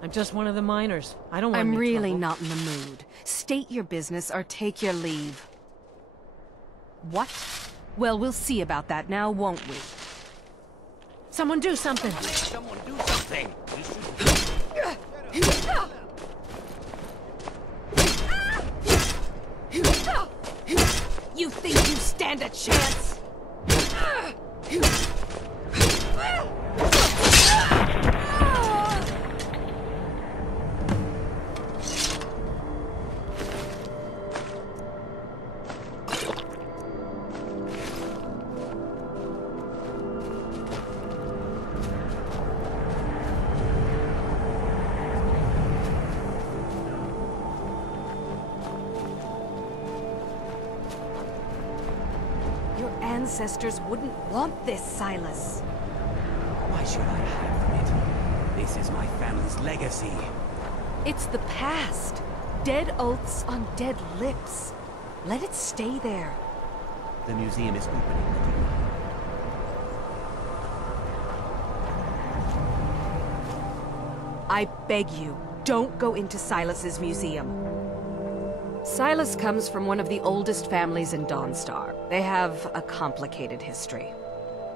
I'm just one of the miners. I don't want I'm any really trouble. not in the mood. State your business or take your leave. What? Well, we'll see about that now, won't we? Someone do something! Someone do something! You think you stand a chance? Your ancestors wouldn't want this, Silas. Why should I hide from it? This is my family's legacy. It's the past. Dead oaths on dead lips. Let it stay there. The museum is opening. I beg you, don't go into Silas's museum. Silas comes from one of the oldest families in Dawnstar. They have a complicated history.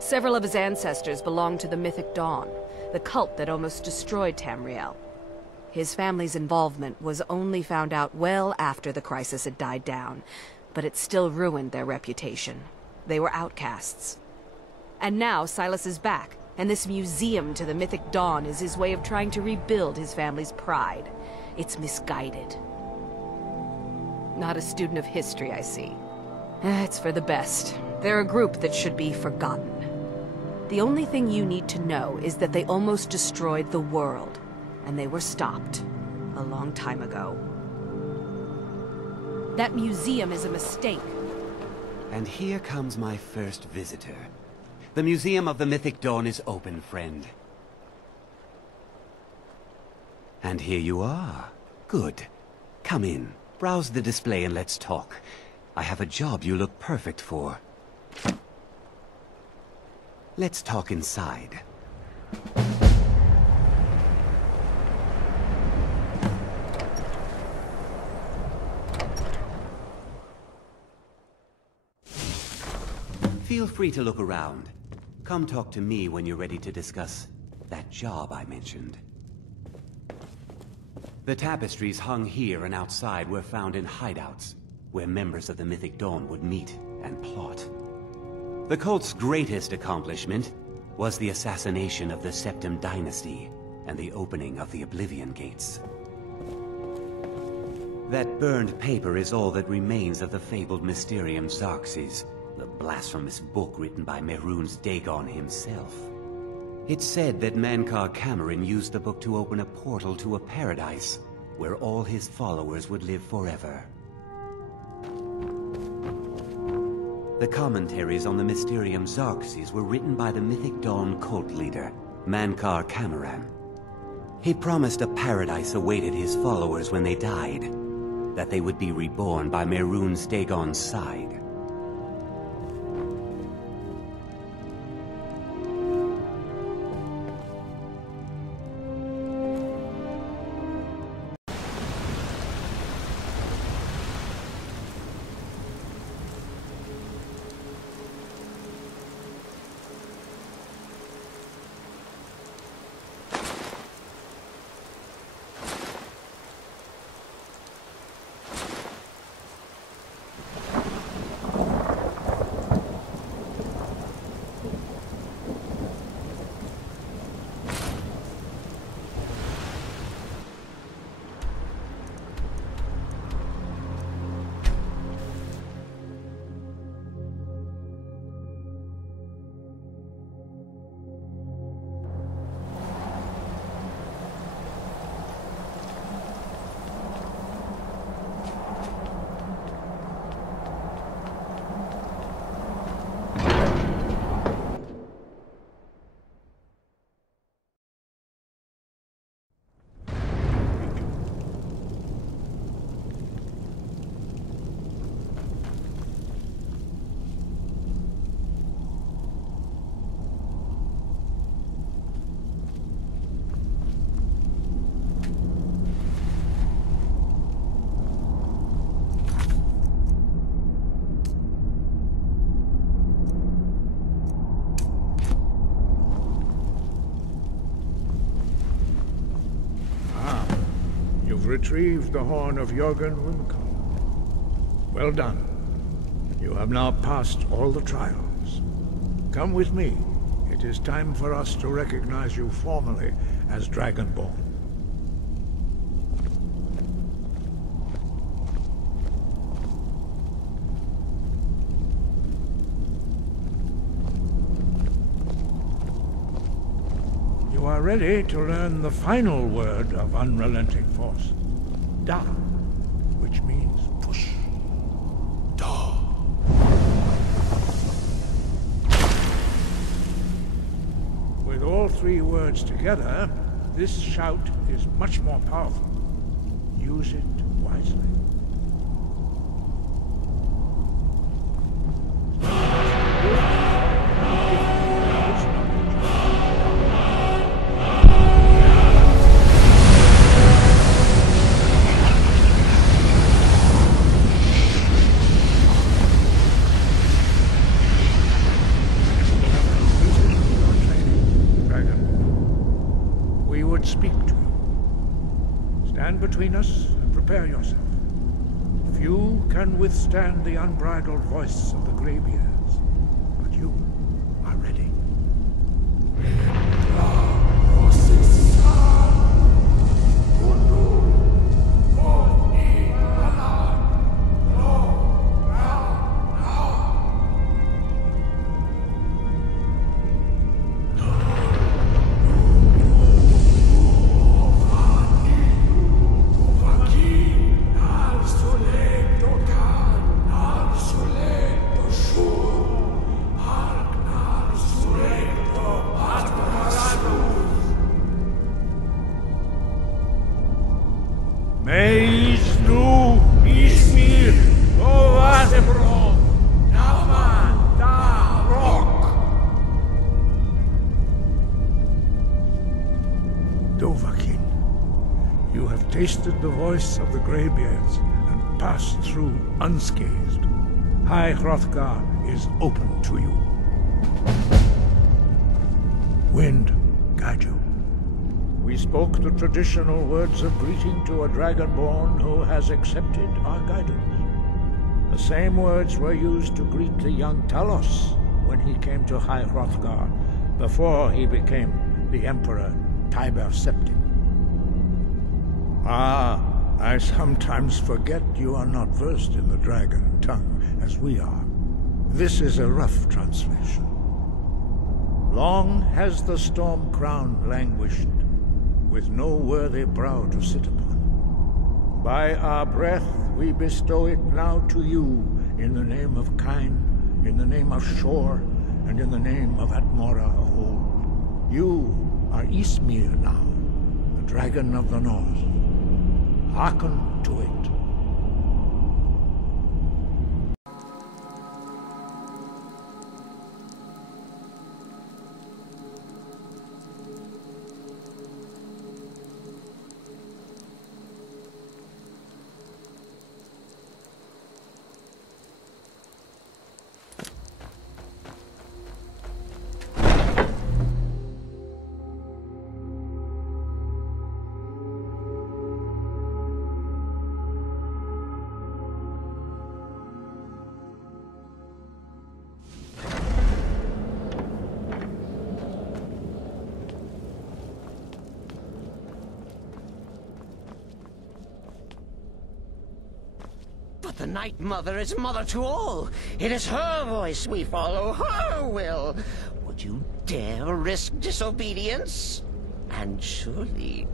Several of his ancestors belonged to the Mythic Dawn, the cult that almost destroyed Tamriel. His family's involvement was only found out well after the crisis had died down, but it still ruined their reputation. They were outcasts. And now Silas is back, and this museum to the Mythic Dawn is his way of trying to rebuild his family's pride. It's misguided. Not a student of history, I see. It's for the best. They're a group that should be forgotten. The only thing you need to know is that they almost destroyed the world, and they were stopped a long time ago. That museum is a mistake. And here comes my first visitor. The Museum of the Mythic Dawn is open, friend. And here you are. Good. Come in. Browse the display and let's talk. I have a job you look perfect for. Let's talk inside. Feel free to look around. Come talk to me when you're ready to discuss that job I mentioned. The tapestries hung here and outside were found in hideouts, where members of the Mythic Dawn would meet and plot. The cult's greatest accomplishment was the assassination of the Septim Dynasty and the opening of the Oblivion Gates. That burned paper is all that remains of the fabled Mysterium Xarxes, the blasphemous book written by Mehrunes Dagon himself. It's said that Mankar Cameron used the book to open a portal to a paradise where all his followers would live forever. The commentaries on the Mysterium Xarxes were written by the Mythic Dawn cult leader, Mankar Cameron. He promised a paradise awaited his followers when they died, that they would be reborn by Mehrunes Dagon's side. retrieved the horn of Jörgen Wimkel. Well done. You have now passed all the trials. Come with me. It is time for us to recognize you formally as Dragonborn. You are ready to learn the final word of unrelenting force. Da, which means push. Da. With all three words together, this shout is much more powerful. Use it wisely. Speak to you. Stand between us and prepare yourself. Few can withstand the unbridled voice of the graybeards, but you are ready. You have tasted the voice of the Greybeards and passed through unscathed. High Hrothgar is open to you. Wind, guide you. We spoke the traditional words of greeting to a Dragonborn who has accepted our guidance. The same words were used to greet the young Talos when he came to High Hrothgar, before he became the Emperor Tiber Septim. Ah, I sometimes forget you are not versed in the dragon tongue as we are. This is a rough translation. Long has the storm crown languished, with no worthy brow to sit upon. By our breath we bestow it now to you, in the name of Kyne, in the name of Shor, and in the name of Atmora of old. You are Ysmir now, the dragon of the north. Hearken to it. The Night Mother is mother to all. It is her voice we follow, her will. Would you dare risk disobedience? And surely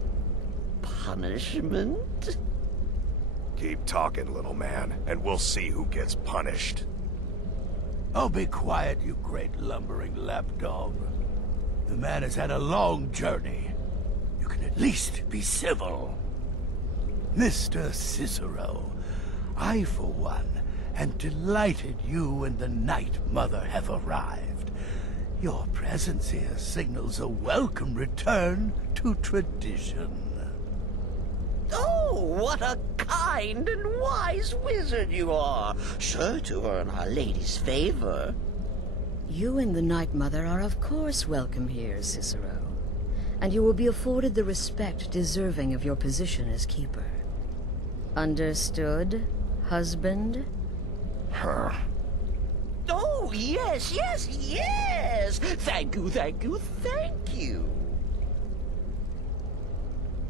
punishment? Keep talking, little man, and we'll see who gets punished. Oh, be quiet, you great lumbering lapdog. The man has had a long journey. You can at least be civil. Mr. Cicero, I, for one, am delighted you and the Night Mother have arrived. Your presence here signals a welcome return to tradition. Oh, what a kind and wise wizard you are, sure to earn Our Lady's favor. You and the Night Mother are of course welcome here, Cicero. And you will be afforded the respect deserving of your position as Keeper. Understood, husband? Her. Oh, yes, yes, yes! Thank you, thank you, thank you!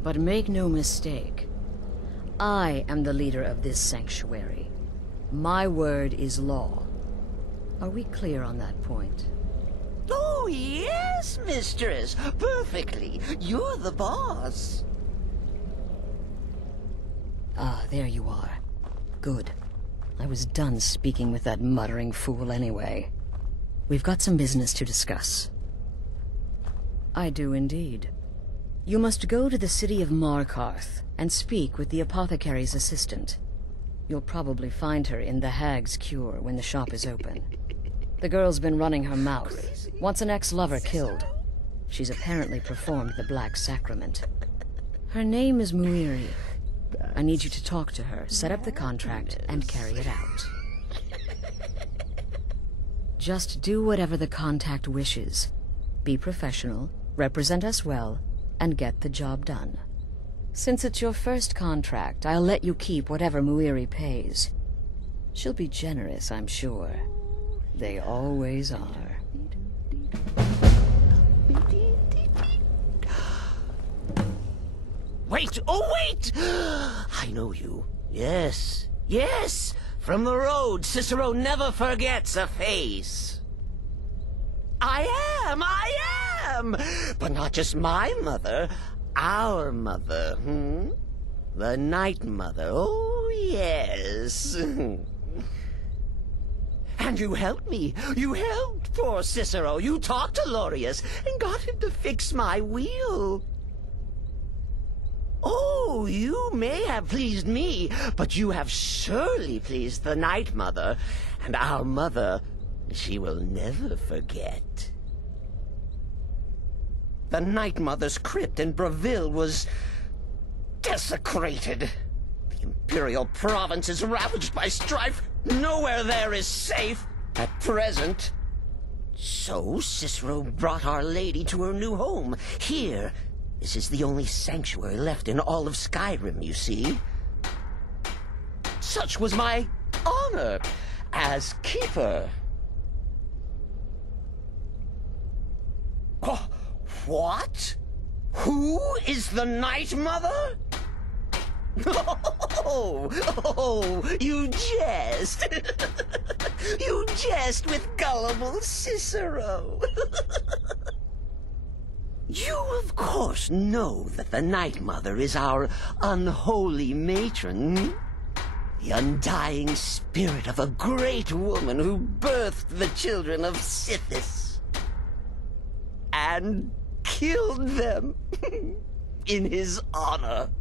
But make no mistake. I am the leader of this sanctuary. My word is law. Are we clear on that point? Oh, yes, mistress! Perfectly! You're the boss! Ah, there you are. Good. I was done speaking with that muttering fool anyway. We've got some business to discuss. I do indeed. You must go to the city of Markarth and speak with the apothecary's assistant. You'll probably find her in the Hag's Cure when the shop is open. The girl's been running her mouth. Wants an ex-lover killed. She's apparently performed the Black Sacrament. Her name is Muiri. I need you to talk to her, set up the contract, and carry it out. Just do whatever the contact wishes. Be professional, represent us well, and get the job done. Since it's your first contract, I'll let you keep whatever Muiri pays. She'll be generous, I'm sure. They always are. Wait! Oh, wait! I know you. Yes. Yes! From the road, Cicero never forgets a face. I am! But not just my mother. Our mother, The Night Mother. Oh, yes. And you helped me. You helped poor Cicero. You talked to Lorius and got him to fix my wheel. Oh, you may have pleased me, but you have surely pleased the Night Mother. And our mother, she will never forget. The Night Mother's crypt in Breville was desecrated. The Imperial province is ravaged by strife. Nowhere there is safe at present. So Cicero brought Our Lady to her new home. Here, this is the only sanctuary left in all of Skyrim, you see. Such was my honor as keeper. Oh, what? Who is the Night Mother? Oh, you jest. You jest with gullible Cicero. You, of course, know that the Night Mother is our unholy matron. The undying spirit of a great woman who birthed the children of Sithis. And killed them in his honor.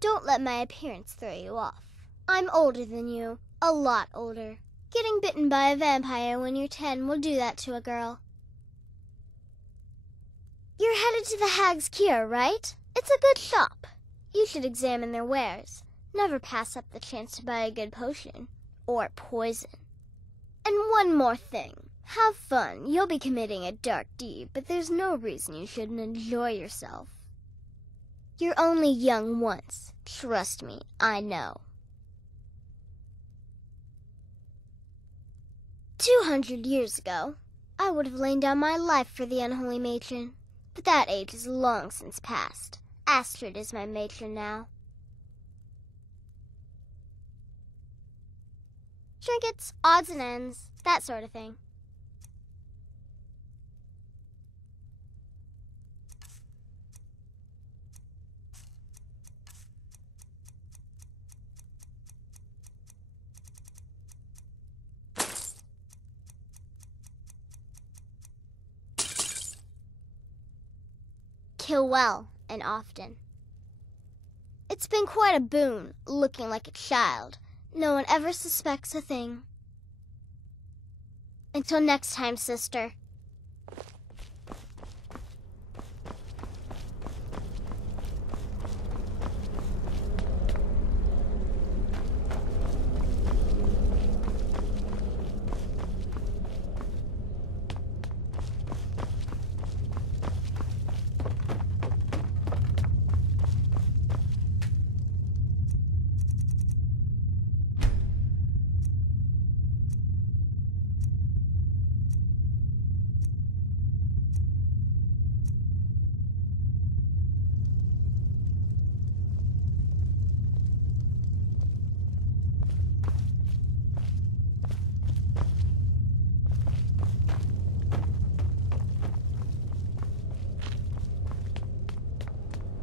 Don't let my appearance throw you off. I'm older than you. A lot older. Getting bitten by a vampire when you're 10 will do that to a girl. You're headed to the Hag's Cure, right? It's a good shop. You should examine their wares. Never pass up the chance to buy a good potion. Or poison. And one more thing. Have fun. You'll be committing a dark deed, but there's no reason you shouldn't enjoy yourself. You're only young once. Trust me, I know. 200 years ago, I would have lain down my life for the unholy matron. But that age is long since past. Astrid is my matron now. Trinkets, odds and ends, that sort of thing. Kill well and often. It's been quite a boon, looking like a child. No one ever suspects a thing. Until next time, sister.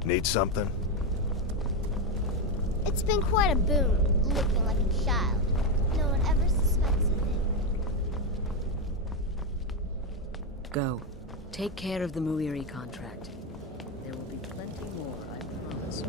Need something? It's been quite a boon, looking like a child. No one ever suspects a thing. Go. Take care of the Muiri contract. There will be plenty more, I promise.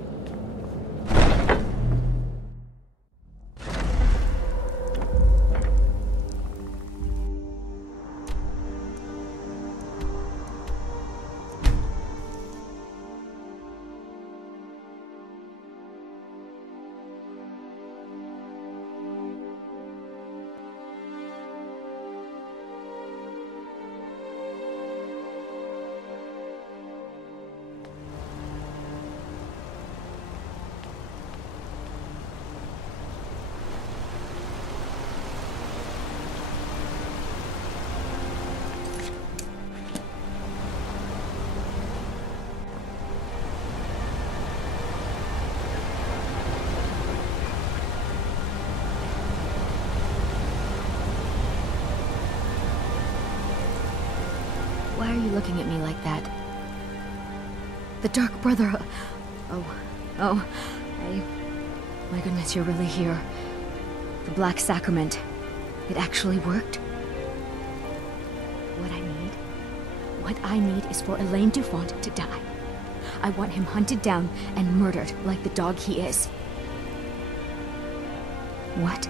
Why are you looking at me like that? The Dark Brother... My goodness, you're really here. The Black Sacrament. It actually worked? What I need is for Elaine Dufont to die. I want him hunted down and murdered like the dog he is. What?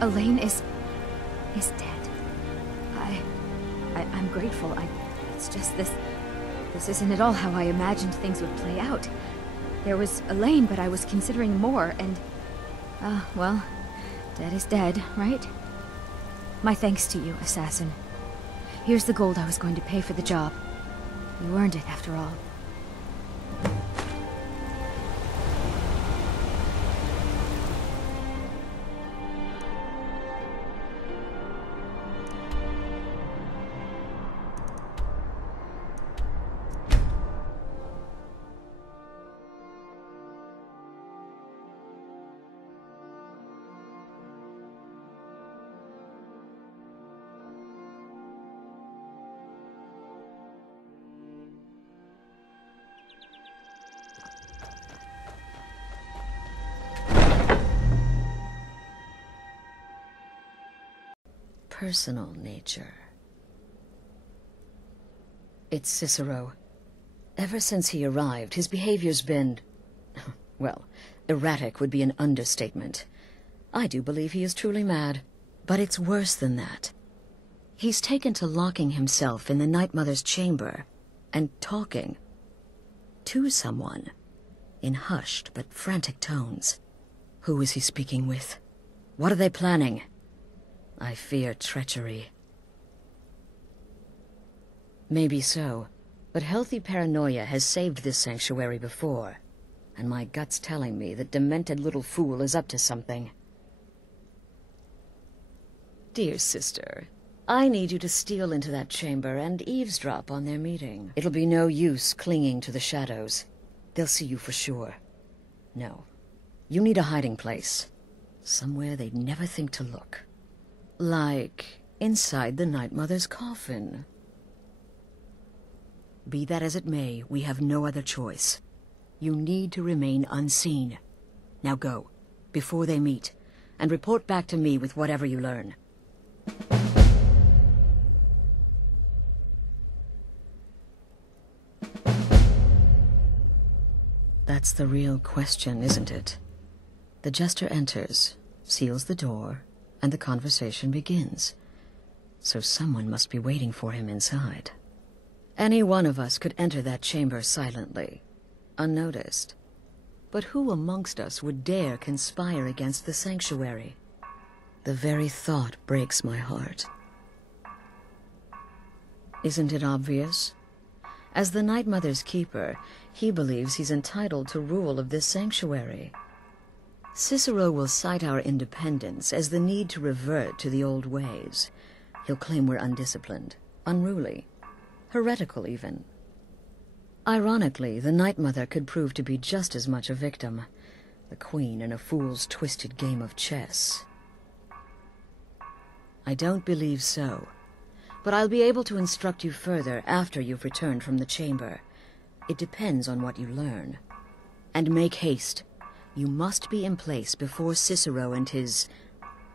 Elaine is dead. I'm grateful. It's just this isn't at all how I imagined things would play out. There was Elaine, but I was considering more, and... well, dead is dead, right? My thanks to you, assassin. Here's the gold I was going to pay for the job. You earned it, after all. Personal nature. It's Cicero. Ever since he arrived, his behavior's been... well, erratic would be an understatement. I do believe he is truly mad. But it's worse than that. He's taken to locking himself in the Night Mother's chamber and talking to someone in hushed but frantic tones. Who is he speaking with? What are they planning? I fear treachery. Maybe so, but healthy paranoia has saved this sanctuary before, and my gut's telling me that demented little fool is up to something. Dear sister, I need you to steal into that chamber and eavesdrop on their meeting. It'll be no use clinging to the shadows. They'll see you for sure. No, you need a hiding place. Somewhere they'd never think to look. Like inside the Night Mother's coffin. Be that as it may, we have no other choice. You need to remain unseen. Now go, before they meet, and report back to me with whatever you learn. That's the real question, isn't it? The jester enters, seals the door, and the conversation begins. So someone must be waiting for him inside. Any one of us could enter that chamber silently, unnoticed. But who amongst us would dare conspire against the sanctuary? The very thought breaks my heart. Isn't it obvious? As the Night Mother's keeper, he believes he's entitled to rule of this sanctuary. Cicero will cite our independence as the need to revert to the old ways. He'll claim we're undisciplined, unruly, heretical even. Ironically, the Night Mother could prove to be just as much a victim, the queen in a fool's twisted game of chess. I don't believe so, but I'll be able to instruct you further after you've returned from the chamber. It depends on what you learn. And make haste. You must be in place before Cicero and his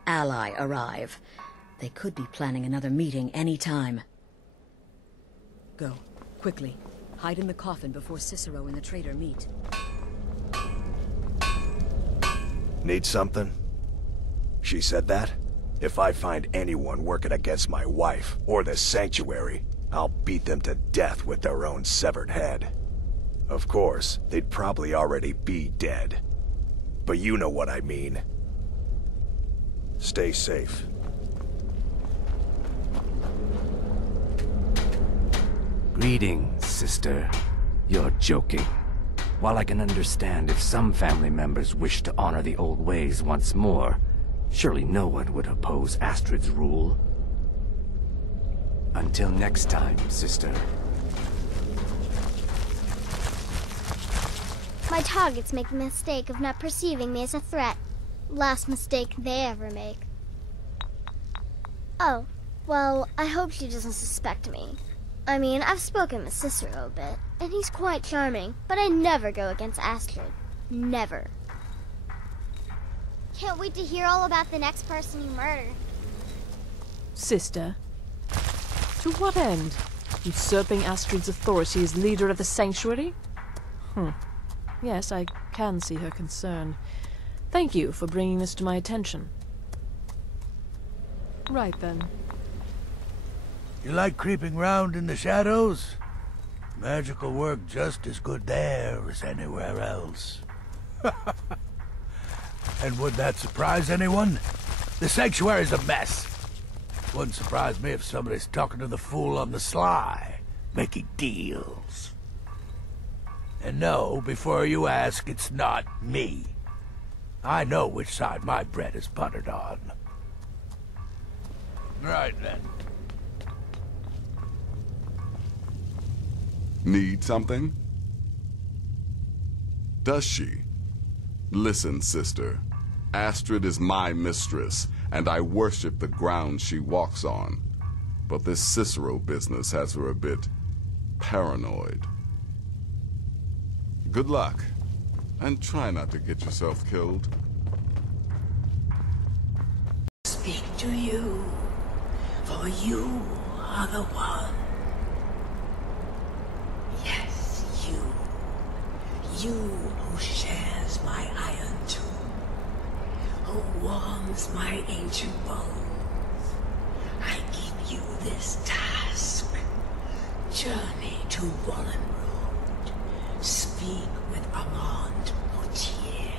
ally arrive. They could be planning another meeting any time. Go, quickly. Hide in the coffin before Cicero and the traitor meet. Need something? She said that? If I find anyone working against my wife, or the sanctuary, I'll beat them to death with their own severed head. Of course, they'd probably already be dead. But you know what I mean. Stay safe. Greetings, sister. You're joking. While I can understand if some family members wish to honor the old ways once more, surely no one would oppose Astrid's rule. Until next time, sister. My targets make the mistake of not perceiving me as a threat. Last mistake they ever make. Oh, well, I hope she doesn't suspect me. I mean, I've spoken with Cicero a bit, and he's quite charming, but I never go against Astrid. Never. Can't wait to hear all about the next person you murder. Sister? To what end? Usurping Astrid's authority as leader of the sanctuary? Yes, I can see her concern. Thank you for bringing this to my attention. Right then. You like creeping round in the shadows? Magical work just as good there as anywhere else. And would that surprise anyone? The sanctuary's a mess. Wouldn't surprise me if somebody's talking to the fool on the sly, making deals. And no, before you ask, it's not me. I know which side my bread is buttered on. Right then. Need something? Does she? Listen, sister. Astrid is my mistress, and I worship the ground she walks on. But this Cicero business has her a bit paranoid. Good luck, and try not to get yourself killed. Speak to you, for you are the one. Yes, you. You who shares my iron tomb, who warms my ancient bones. I give you this task. Journey to Wallen Road. Speak with Armand Mortier.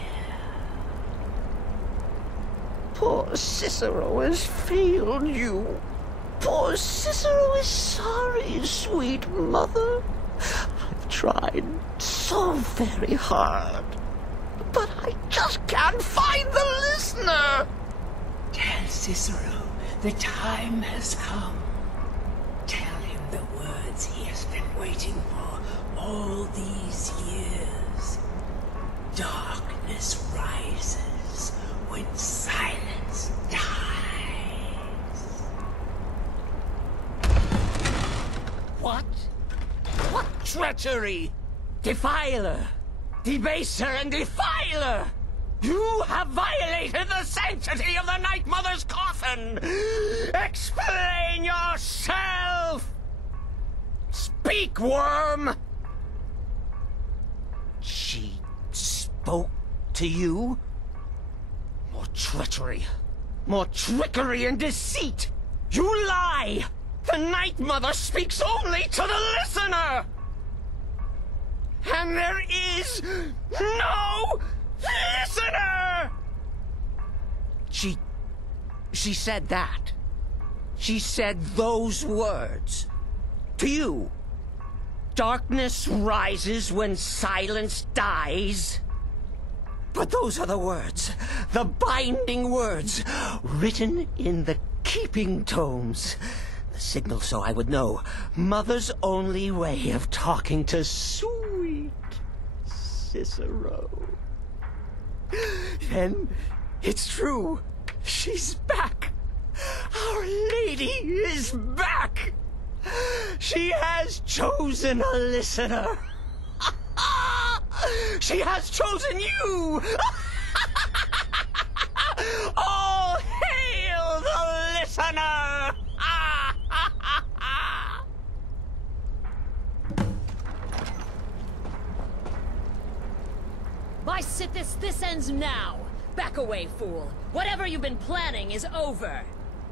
Poor Cicero has failed you. Poor Cicero is sorry, sweet mother. I've tried so very hard, but I just can't find the listener. Tell Cicero the time has come. Tell him the words he has been waiting for all these years. Darkness rises when silence dies. What? What treachery! Defiler! Debaser and defiler! You have violated the sanctity of the Night Mother's coffin! Explain yourself! Speak, worm! She spoke to you? More treachery. More trickery and deceit! You lie! The Night Mother speaks only to the listener! And there is no listener! She said that. She said those words. To you. Darkness rises when silence dies. But those are the words, the binding words, written in the keeping tomes. The signal so I would know. Mother's only way of talking to sweet Cicero. Then it's true. She's back. Our Lady is back. She has chosen a listener. She has chosen you! All hail the listener! By Sithis, this ends now! Back away, fool! Whatever you've been planning is over!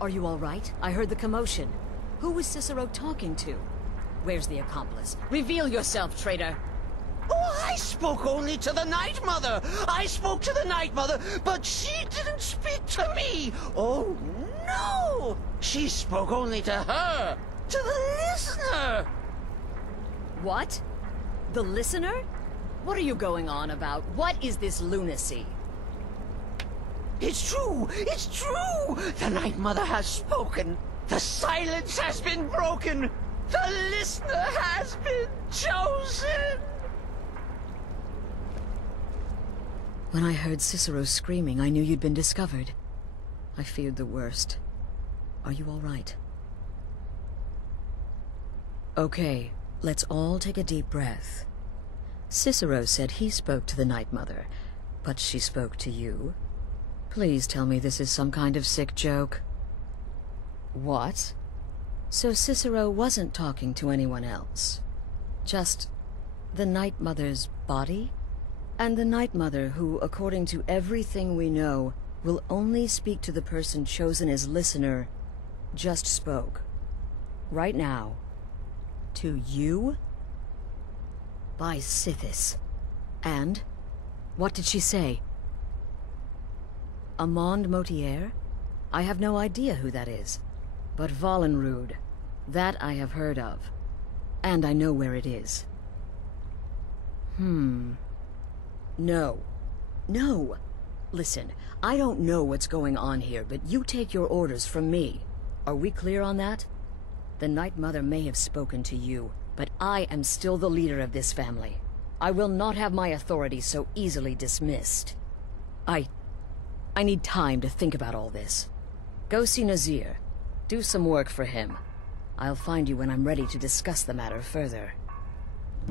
Are you all right? I heard the commotion. Who was Cicero talking to? Where's the accomplice? Reveal yourself, traitor! Oh, I spoke only to the Night Mother! I spoke to the Night Mother, but she didn't speak to me! Oh, no! She spoke only to her! To the listener! What? The listener? What are you going on about? What is this lunacy? It's true! It's true! The Night Mother has spoken! The silence has been broken! The listener has been chosen! When I heard Cicero screaming, I knew you'd been discovered. I feared the worst. Are you all right? Okay, let's all take a deep breath. Cicero said he spoke to the Night Mother, but she spoke to you. Please tell me this is some kind of sick joke. What? So Cicero wasn't talking to anyone else? Just the Night Mother's body? And the Night Mother who, according to everything we know, will only speak to the person chosen as listener, just spoke. Right now. To you? By Sithis. And? What did she say? Amand Motier? I have no idea who that is. But Valenrud, that I have heard of. And I know where it is. No. No! Listen, I don't know what's going on here, but you take your orders from me. Are we clear on that? The Night Mother may have spoken to you, but I am still the leader of this family. I will not have my authority so easily dismissed. I need time to think about all this. Go see Nazir. Do some work for him. I'll find you when I'm ready to discuss the matter further.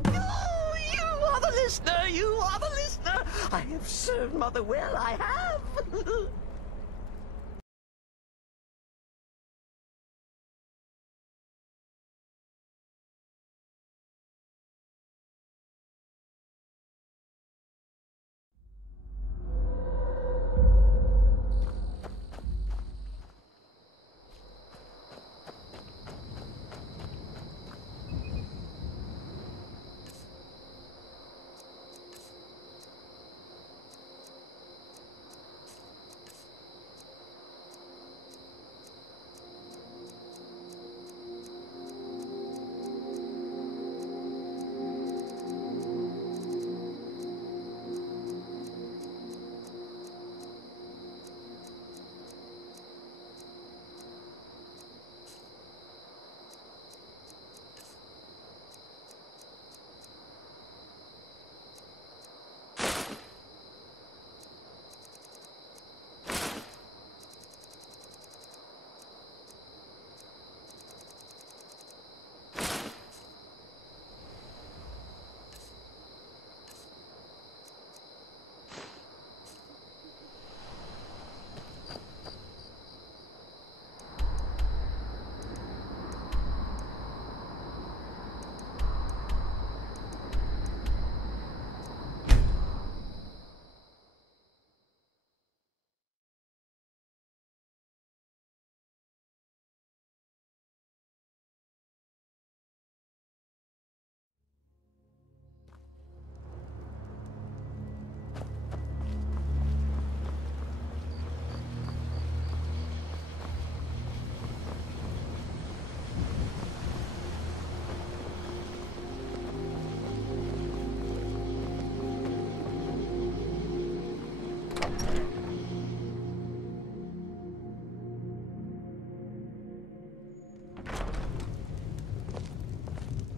Oh, you are the listener! You are the listener! I have served Mother well, I have!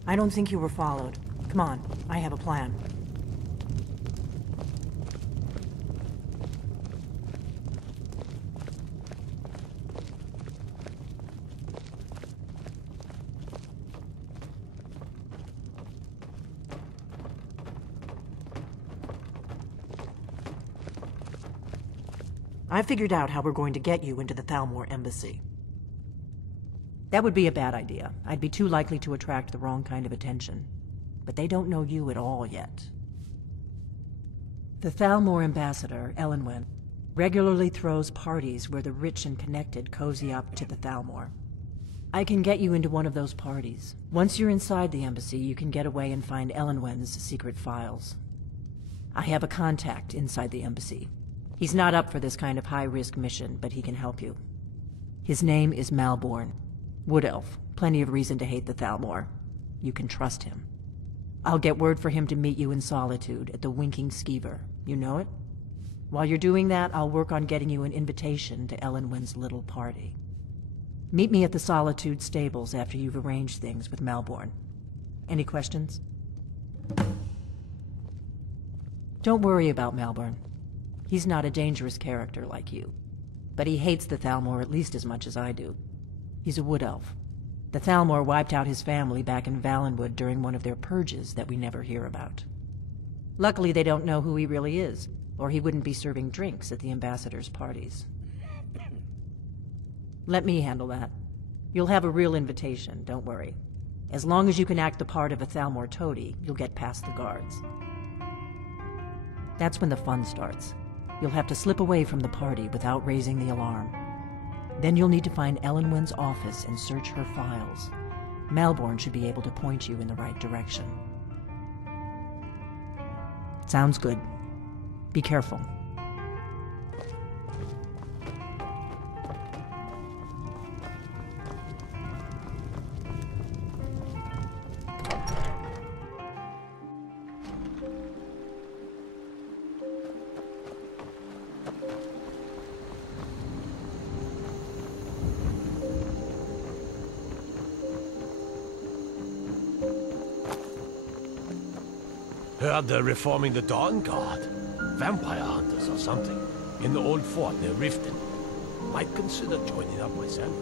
I don't think you were followed. Come on, I have a plan. I figured out how we're going to get you into the Thalmor embassy. That would be a bad idea. I'd be too likely to attract the wrong kind of attention. But they don't know you at all yet. The Thalmor ambassador, Elenwen, regularly throws parties where the rich and connected cozy up to the Thalmor. I can get you into one of those parties. Once you're inside the embassy, you can get away and find Elenwen's secret files. I have a contact inside the embassy. He's not up for this kind of high-risk mission, but he can help you. His name is Malborn. Wood Elf. Plenty of reason to hate the Thalmor. You can trust him. I'll get word for him to meet you in Solitude at the Winking Skeever. You know it? While you're doing that, I'll work on getting you an invitation to Elenwen's little party. Meet me at the Solitude stables after you've arranged things with Malborn. Any questions? Don't worry about Malborn. He's not a dangerous character like you. But he hates the Thalmor at least as much as I do. He's a wood elf. The Thalmor wiped out his family back in Valenwood during one of their purges that we never hear about. Luckily, they don't know who he really is, or he wouldn't be serving drinks at the ambassador's parties. Let me handle that. You'll have a real invitation, don't worry. As long as you can act the part of a Thalmor toady, you'll get past the guards. That's when the fun starts. You'll have to slip away from the party without raising the alarm. Then you'll need to find Elenwen's office and search her files. Malborn should be able to point you in the right direction. Sounds good. Be careful. Heard they're reforming the Dawn Guard. Vampire hunters or something. In the old fort near Riften. Might consider joining up myself.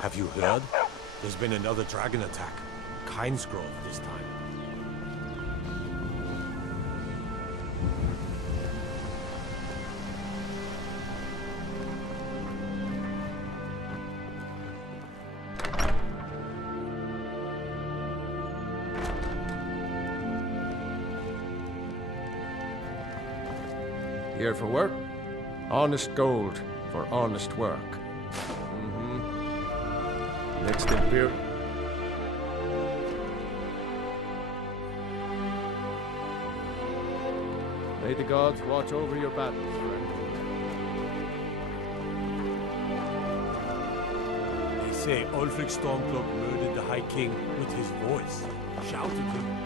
Have you heard? There's been another dragon attack. Kinesgrove this time. Here for work? Honest gold for honest work. Next in beer. May the gods watch over your battles, friend. They say Ulfric Stormcloak murdered the High King with his voice. Shouted him.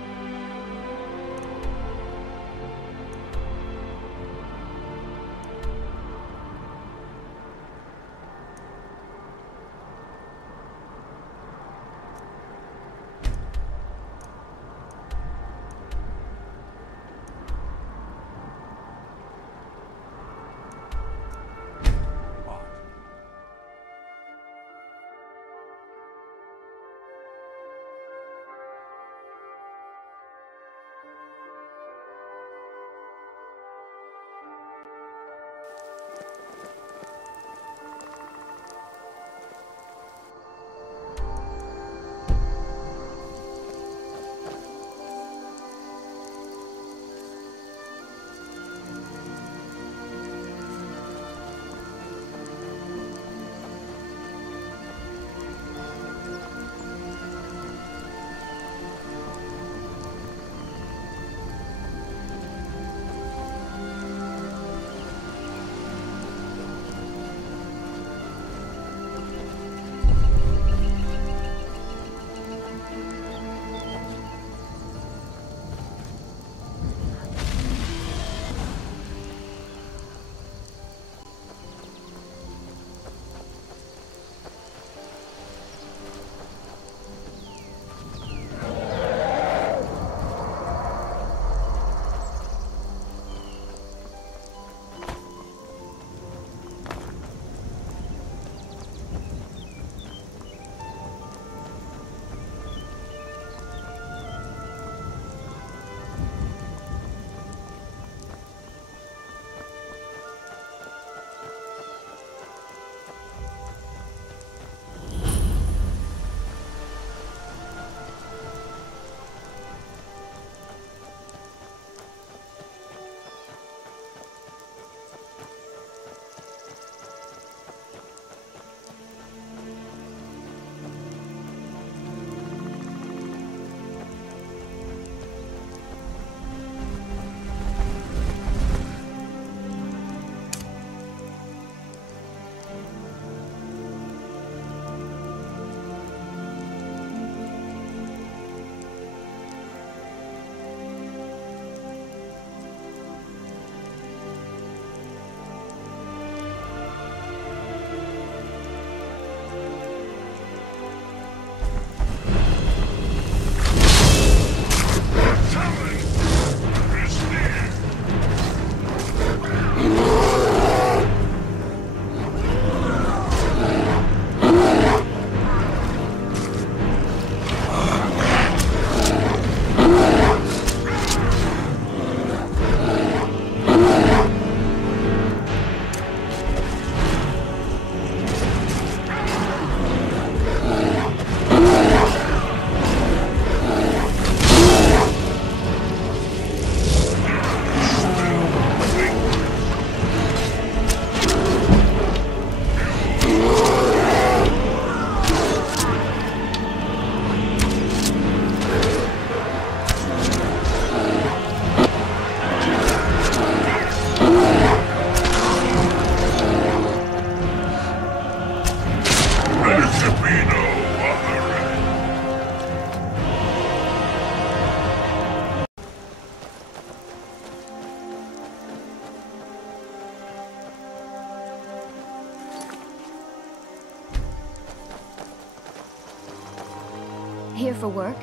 Here for work?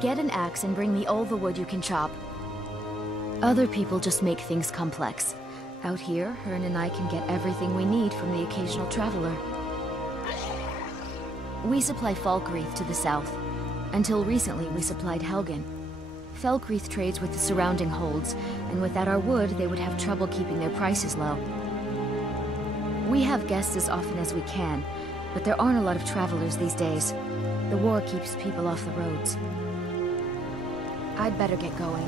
Get an axe and bring me all the wood you can chop. Other people just make things complex. Out here, Hearn and I can get everything we need from the occasional traveler. We supply Falkreath to the south. Until recently, we supplied Helgen. Falkreath trades with the surrounding holds, and without our wood, they would have trouble keeping their prices low. We have guests as often as we can, but there aren't a lot of travelers these days. The war keeps people off the roads. I'd better get going.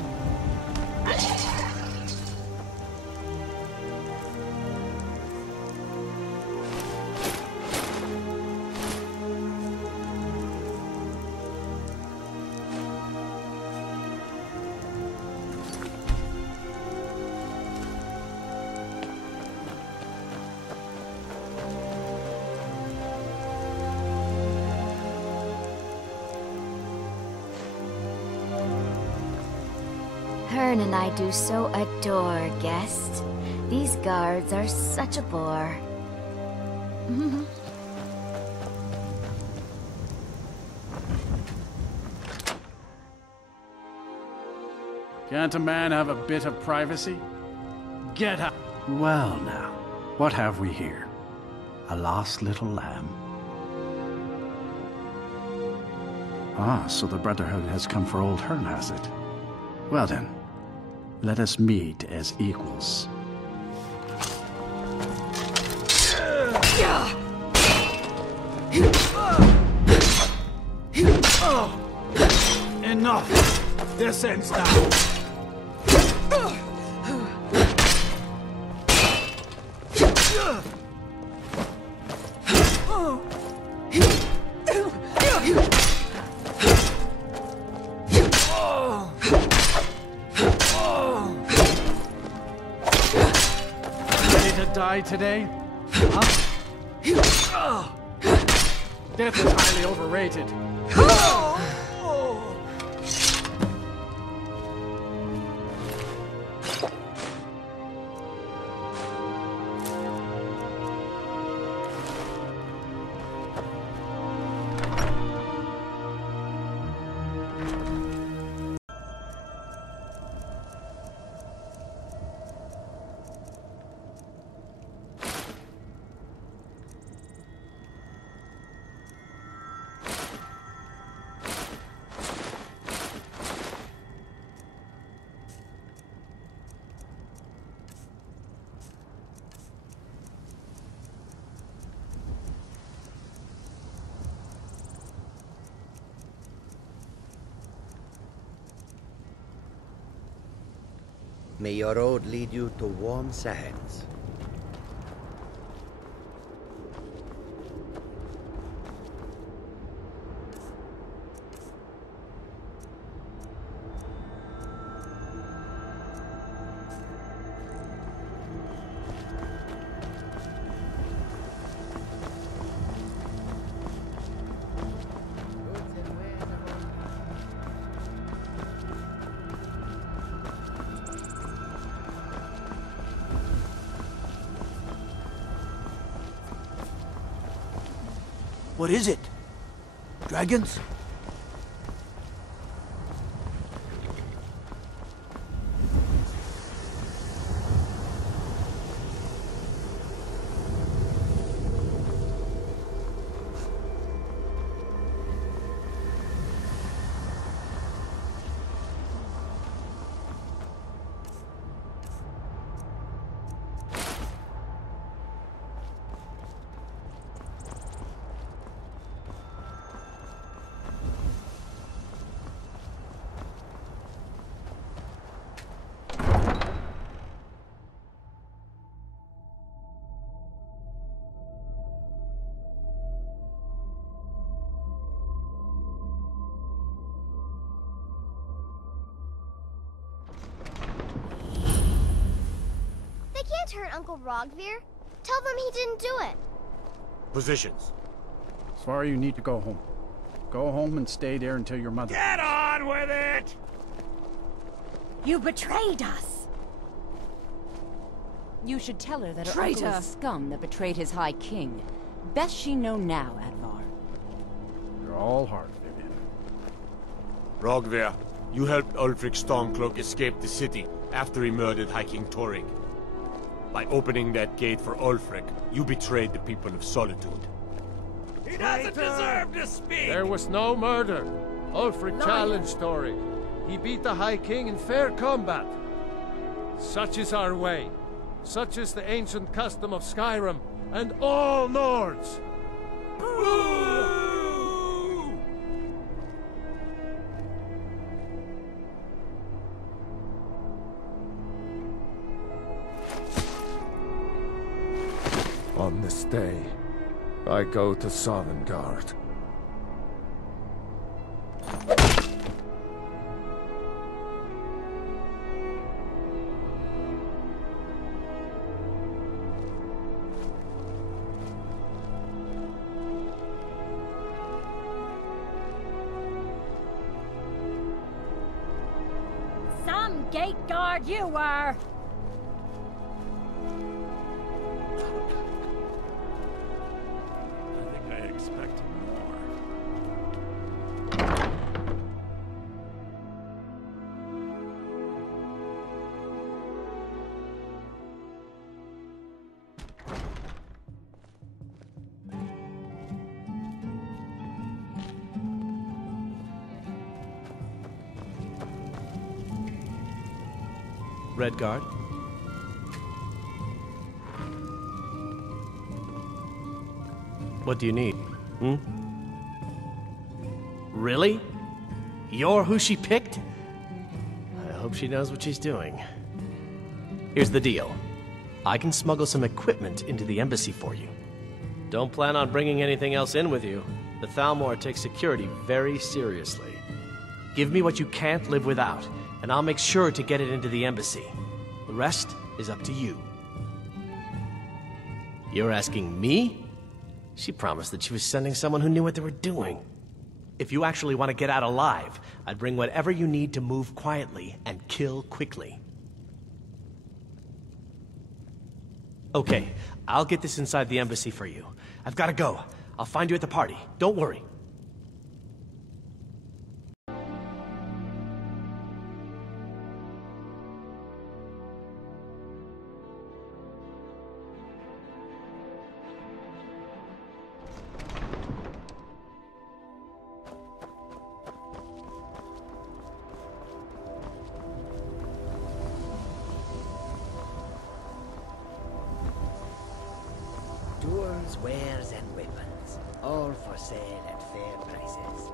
Hearn and I do so adore guests. These guards are such a bore. Can't a man have a bit of privacy? Get up! Well now, what have we here? A lost little lamb? Ah, so the Brotherhood has come for old Hearn, has it? Well then, let us meet as equals. Enough! This ends now! Die today? Huh? Death is highly overrated. May your road lead you to warm sands. What is it? Dragons? Can't hurt Uncle Rogvir. Tell them he didn't do it. Positions. Sorry, you need to go home. Go home and stay there until your mother... Get on with it! You betrayed us! You should tell her that her Traitor! uncle is scum that betrayed his High King. Best she know now, Advar. You're all heart, Vivian. Rogver, you helped Ulfric Stormcloak escape the city after he murdered High King Torrig. By opening that gate for Ulfric, you betrayed the people of Solitude. He doesn't deserve to speak! There was no murder. Ulfric challenged Torrig. He beat the High King in fair combat. Such is our way. Such is the ancient custom of Skyrim and all Nords. On this day, I go to Sovngarde. Some gate guard you were! Redguard? What do you need? Really? You're who she picked? I hope she knows what she's doing. Here's the deal. I can smuggle some equipment into the embassy for you. Don't plan on bringing anything else in with you. The Thalmor takes security very seriously. Give me what you can't live without, and I'll make sure to get it into the embassy. The rest is up to you. You're asking me? She promised that she was sending someone who knew what they were doing. If you actually want to get out alive, I'd bring whatever you need to move quietly and kill quickly. Okay, I'll get this inside the embassy for you. I've got to go. I'll find you at the party. Don't worry. Tools, wares, and weapons, all for sale at fair prices.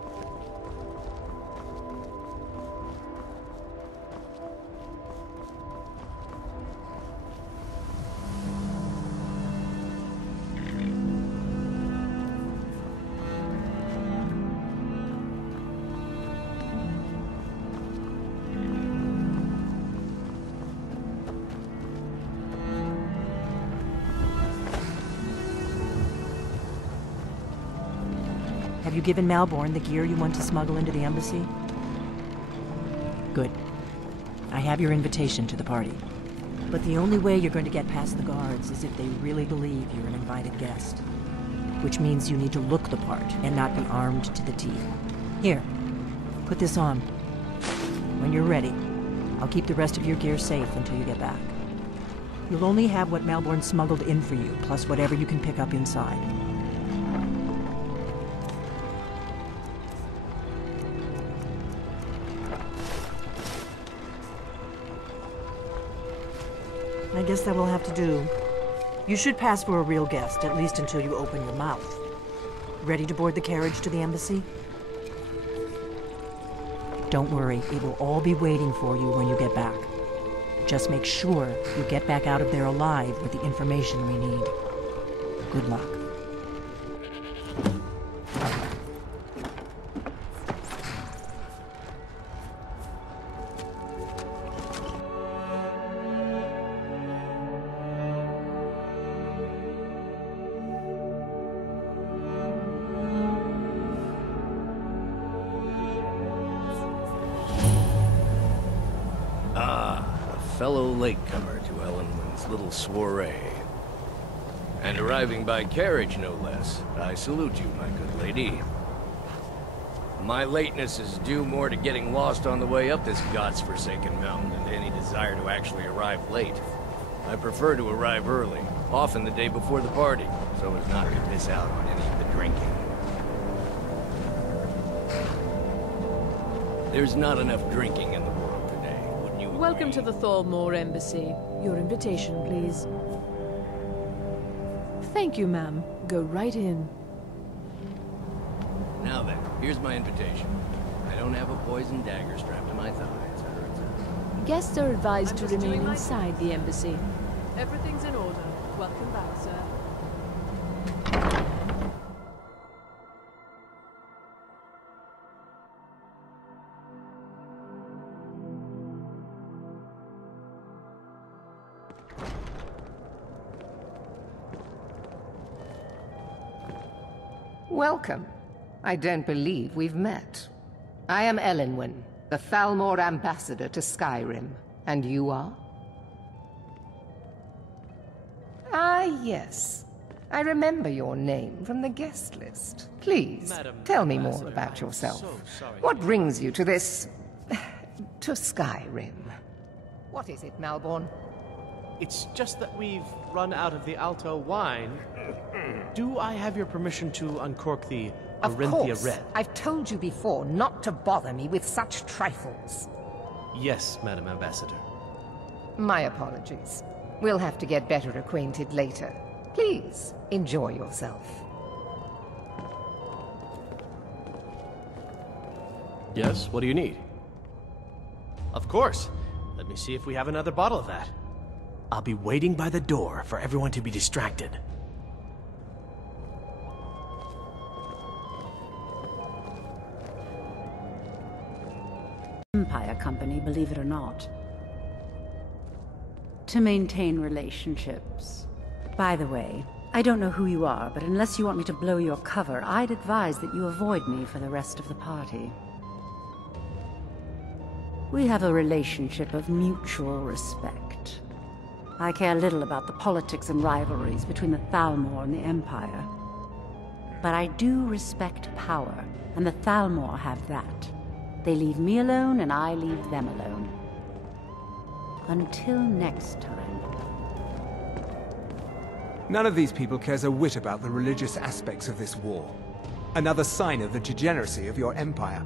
Have you given Malborn the gear you want to smuggle into the embassy? Good. I have your invitation to the party. But the only way you're going to get past the guards is if they really believe you're an invited guest. Which means you need to look the part and not be armed to the teeth. Here, put this on. When you're ready, I'll keep the rest of your gear safe until you get back. You'll only have what Malborn smuggled in for you, plus whatever you can pick up inside. I guess that will have to do. You should pass for a real guest, at least until you open your mouth. Ready to board the carriage to the embassy? Don't worry, it will all be waiting for you when you get back. Just make sure you get back out of there alive with the information we need. Good luck. Fellow latecomer to Ellenwood's little soiree. And arriving by carriage, no less. I salute you, my good lady. My lateness is due more to getting lost on the way up this god's-forsaken mountain than to any desire to actually arrive late. I prefer to arrive early, often the day before the party, so as not to miss out on any of the drinking. There's not enough drinking in the world today, wouldn't you agree? Welcome to the Thalmor Embassy. Your invitation, please. Thank you, ma'am. Go right in. Now then, here's my invitation. I don't have a poison dagger strapped to my thigh, etc., etc. Guests are advised to just remain doing my inside the embassy. Everything's in order. Welcome back, sir. Welcome. I don't believe we've met. I am Elenwen, the Thalmor ambassador to Skyrim. And you are? Ah, yes. I remember your name from the guest list. Please, tell me more about yourself. What brings you to this... to Skyrim? What is it, Malborn? It's just that we've run out of the Alto wine. Do I have your permission to uncork the Arinthia Red? I've told you before not to bother me with such trifles. Yes, Madam Ambassador. My apologies. We'll have to get better acquainted later. Please, enjoy yourself. Yes, what do you need? Of course. Let me see if we have another bottle of that. I'll be waiting by the door for everyone to be distracted. Empire company, believe it or not. To maintain relationships. By the way, I don't know who you are, but unless you want me to blow your cover, I'd advise that you avoid me for the rest of the party. We have a relationship of mutual respect. I care little about the politics and rivalries between the Thalmor and the Empire. But I do respect power, and the Thalmor have that. They leave me alone, and I leave them alone. Until next time. None of these people cares a whit about the religious aspects of this war. Another sign of the degeneracy of your empire.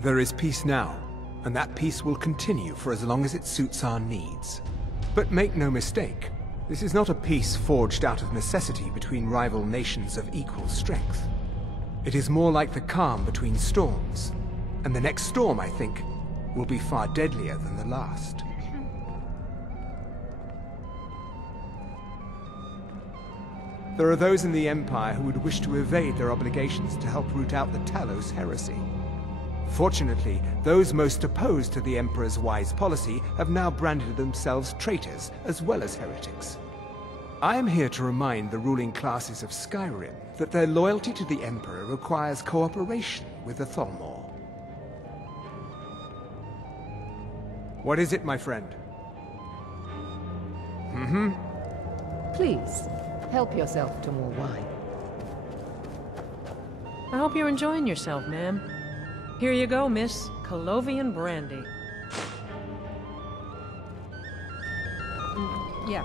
There is peace now, and that peace will continue for as long as it suits our needs. But make no mistake, this is not a peace forged out of necessity between rival nations of equal strength. It is more like the calm between storms, and the next storm, I think, will be far deadlier than the last. There are those in the Empire who would wish to evade their obligations to help root out the Talos heresy. Fortunately, those most opposed to the Emperor's wise policy have now branded themselves traitors as well as heretics. I am here to remind the ruling classes of Skyrim that their loyalty to the Emperor requires cooperation with the Thalmor. What is it, my friend? Please, help yourself to more wine. I hope you're enjoying yourself, ma'am. Here you go, miss. Colovian brandy. Yeah,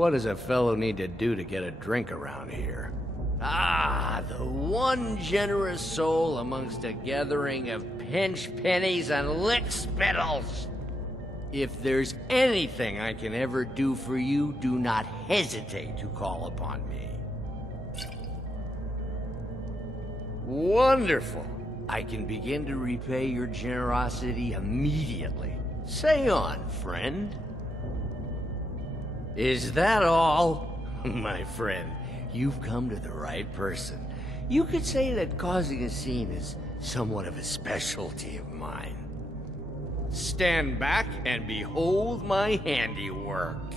What does a fellow need to do to get a drink around here? Ah, the one generous soul amongst a gathering of pinch pennies and lick spittles. If there's anything I can ever do for you, do not hesitate to call upon me. Wonderful. I can begin to repay your generosity immediately. Say on, friend. Is that all? My friend, you've come to the right person. You could say that causing a scene is somewhat of a specialty of mine. Stand back and behold my handiwork.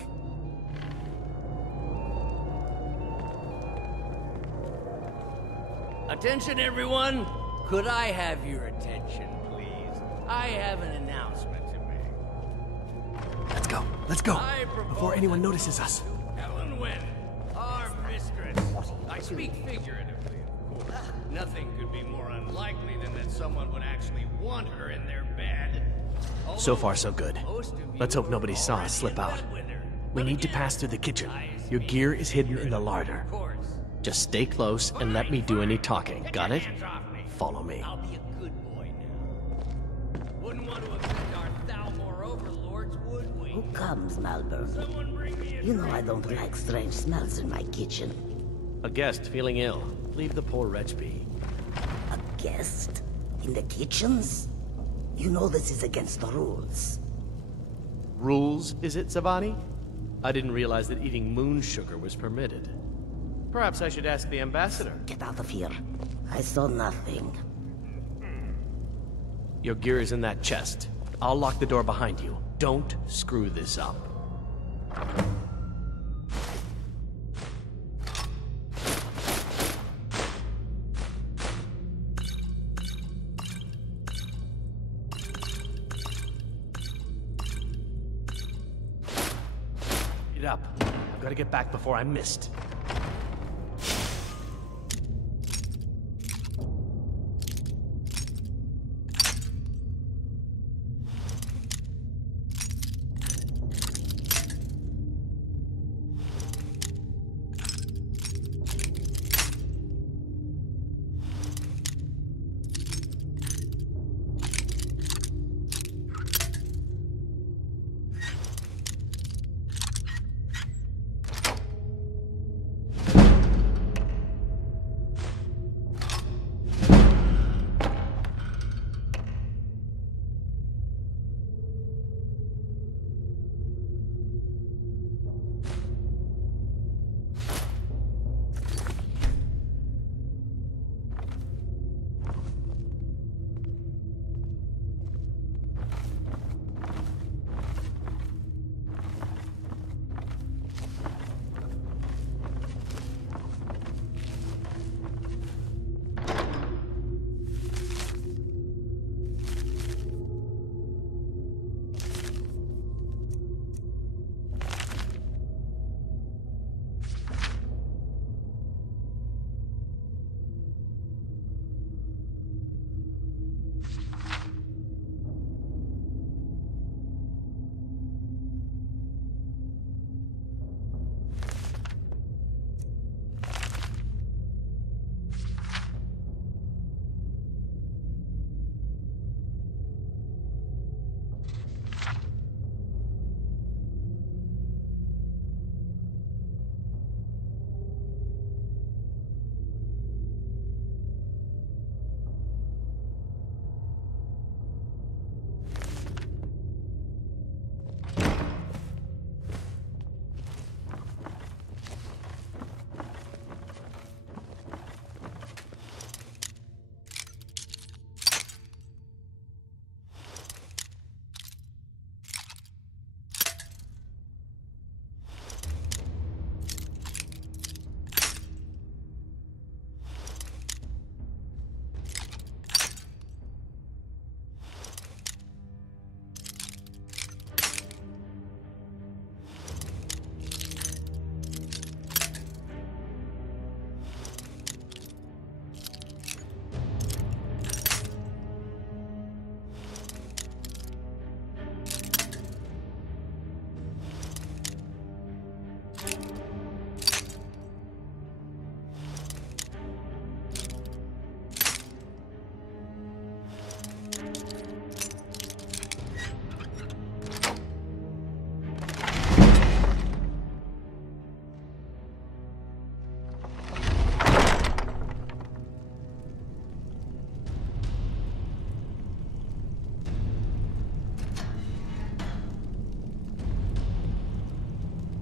Attention, everyone! Could I have your attention, please? I have an announcement to make. Let's go, before anyone notices us. Helen Wynn, our mistress. I speak figuratively, of course. Nothing could be more unlikely than that someone would actually want her in their bed. So far, so good. Let's hope nobody saw us slip out. We need to pass through the kitchen. Your gear is hidden in the larder. Just stay close and let me do any talking. Got it? Follow me. I'll be a good boy now. Wouldn't want to offend our Thalmor overlords, would we? Who comes, Malburn? You know I don't like strange smells in my kitchen. A guest feeling ill. Leave the poor wretch be. A guest? In the kitchens? You know this is against the rules. Rules, is it, Zavani? I didn't realize that eating moon sugar was permitted. Perhaps I should ask the ambassador. Get out of here. I saw nothing. Your gear is in that chest. I'll lock the door behind you. Don't screw this up. Get up. I've got to get back before I'm missed.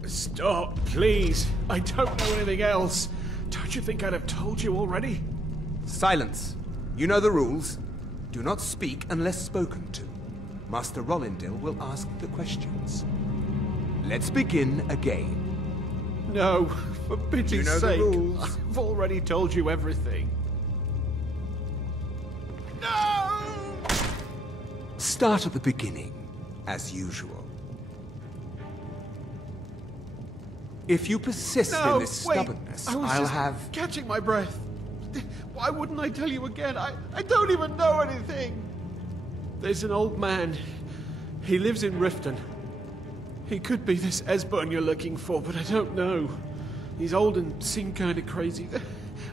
Stop, please. I don't know anything else. Don't you think I'd have told you already? Silence. You know the rules. Do not speak unless spoken to. Master Rollindil will ask the questions. Let's begin again. No, for pity's You know sake. the rules. I've already told you everything. Start at the beginning, as usual. If you persist No, in this wait. stubbornness, I was I'll just have... catching my breath. Why wouldn't I tell you again? I don't even know anything. There's an old man. He lives in Riften. He could be this Esbern you're looking for, but I don't know. He's old and seemed kind of crazy.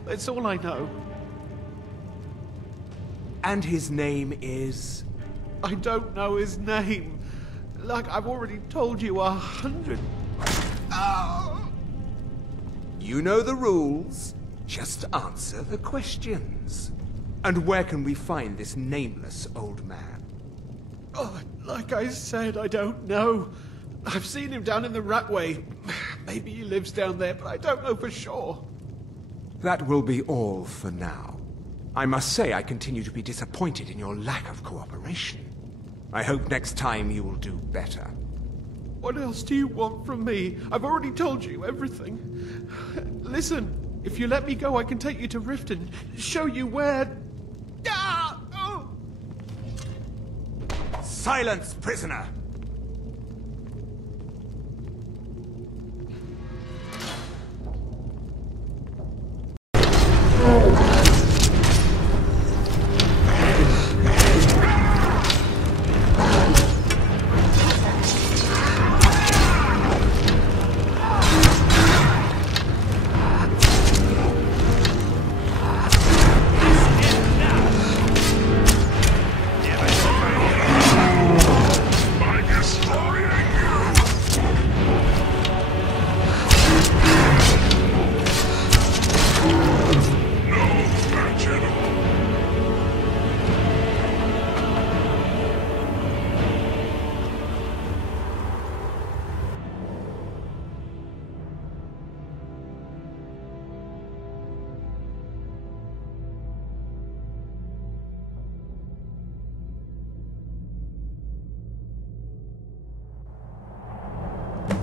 That's all I know. And his name is... I don't know his name. Like I've already told you 100. Oh! You know the rules. Just answer the questions. And where can we find this nameless old man? Oh, like I said, I don't know. I've seen him down in the Ratway. Maybe he lives down there, but I don't know for sure. That will be all for now. I must say I continue to be disappointed in your lack of cooperation. I hope next time you will do better. What else do you want from me? I've already told you everything. Listen, if you let me go, I can take you to Riften, show you where... Ah! Oh! Silence, prisoner!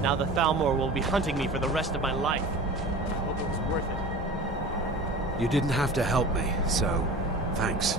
Now the Thalmor will be hunting me for the rest of my life. I hope it was worth it. You didn't have to help me, so thanks.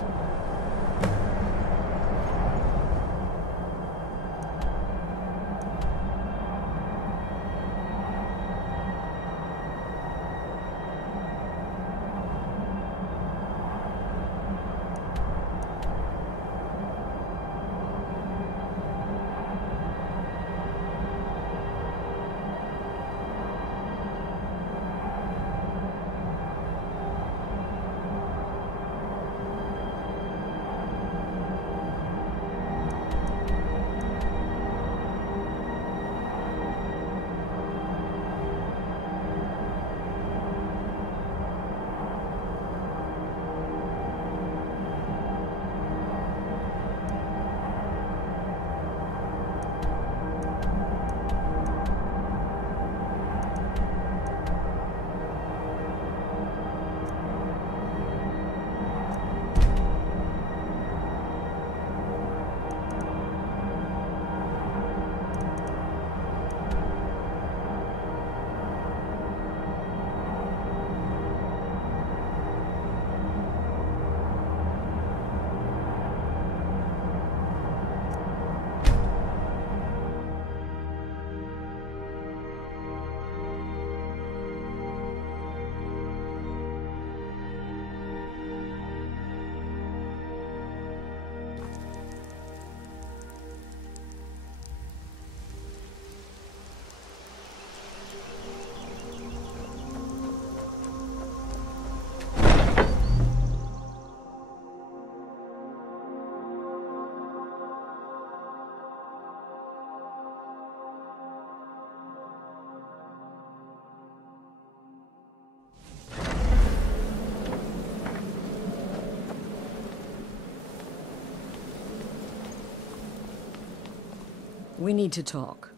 We need to talk.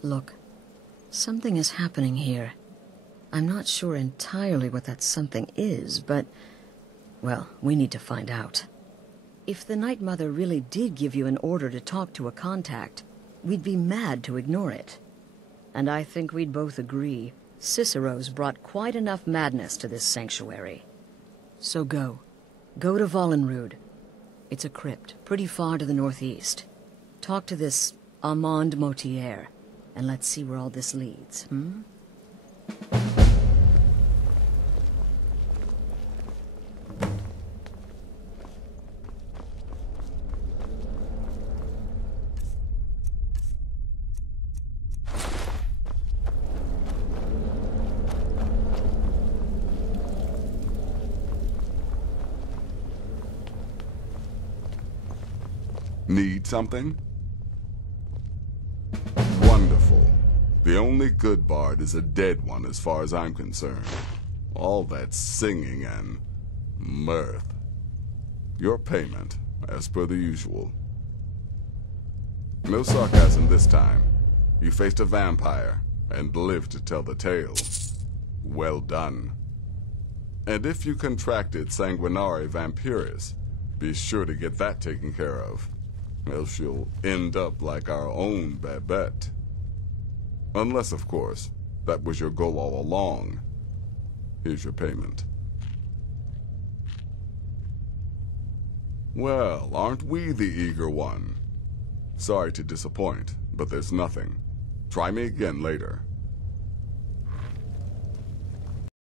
Look, something is happening here. I'm not sure entirely what that something is, but... well, we need to find out. If the Night Mother really did give you an order to talk to a contact, we'd be mad to ignore it. And I think we'd both agree, Cicero's brought quite enough madness to this sanctuary. So go. Go to Vollenrud. It's a crypt, pretty far to the northeast. Talk to this Armand Motier, and let's see where all this leads, Need something? Wonderful. The only good bard is a dead one as far as I'm concerned. All that singing and mirth. Your payment, as per the usual. No sarcasm this time. You faced a vampire and lived to tell the tale. Well done. And if you contracted Sanguinari Vampiris, be sure to get that taken care of. Else you'll end up like our own Babette. Unless, of course, that was your goal all along. Here's your payment. Well, aren't we the eager one? Sorry to disappoint, but there's nothing. Try me again later.